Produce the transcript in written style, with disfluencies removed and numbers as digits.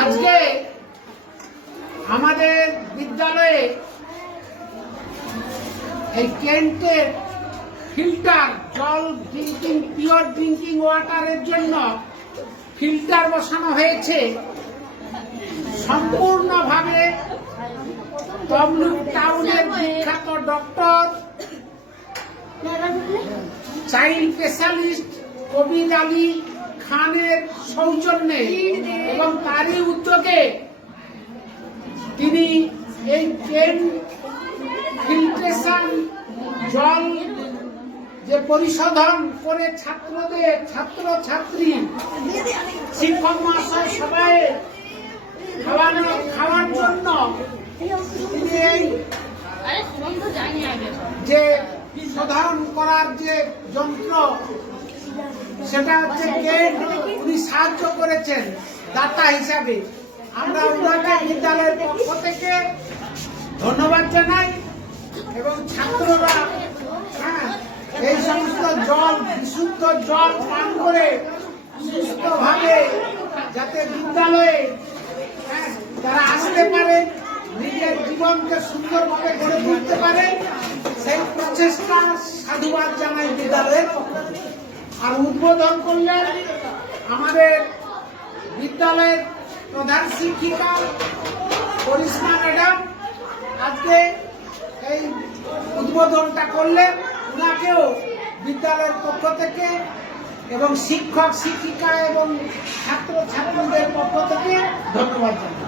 আজকে আমাদের বিদ্যালয়ে এই কেন্টের ফিল্টার জল পিওর ড্রিঙ্কিং ওয়াটারের জন্য ফিল্টার বসানো হয়েছে। সম্পূর্ণভাবে তমলুক টাউনের বিখ্যাত ডক্টর, চাইল্ড স্পেশালিস্ট কবির আলী খানের সৌজন্যে এবং তারই উদ্যোগে তিনি এই ফিল্ট্রেশন জল যে পরিশোধন করে ছাত্রদের, ছাত্রছাত্রী, শিক্ষক মহাশয় সবাই খাওয়ার জন্য যে শোধন করার যে যন্ত্র, সেটা হচ্ছে উনি সাহায্য করেছেন দাতা হিসাবে। আমরা ওনাকে বিদ্যালয়ের পক্ষ থেকে ধন্যবাদ জানাই এবং ছাত্ররা এই সমস্ত জল, বিশুদ্ধ জল পান করে সুস্থভাবে যাতে বিদ্যালয়ে তারা আসতে পারে, নিজের জীবনকে সুন্দরভাবে গড়ে তুলতে পারে, সেই প্রচেষ্টা সাধুবাদ জানাই বিদ্যালয়ের। আর উদ্বোধন করলেন আমাদের বিদ্যালয়ের প্রধান শিক্ষিকা করিশ্মা ম্যাডাম। আজকে এই উদ্বোধনটা করলেন, ওনাকেও বিদ্যালয়ের পক্ষ থেকে এবং শিক্ষক শিক্ষিকা এবং ছাত্র ছাত্রীদের পক্ষ থেকে ধন্যবাদ জানাই।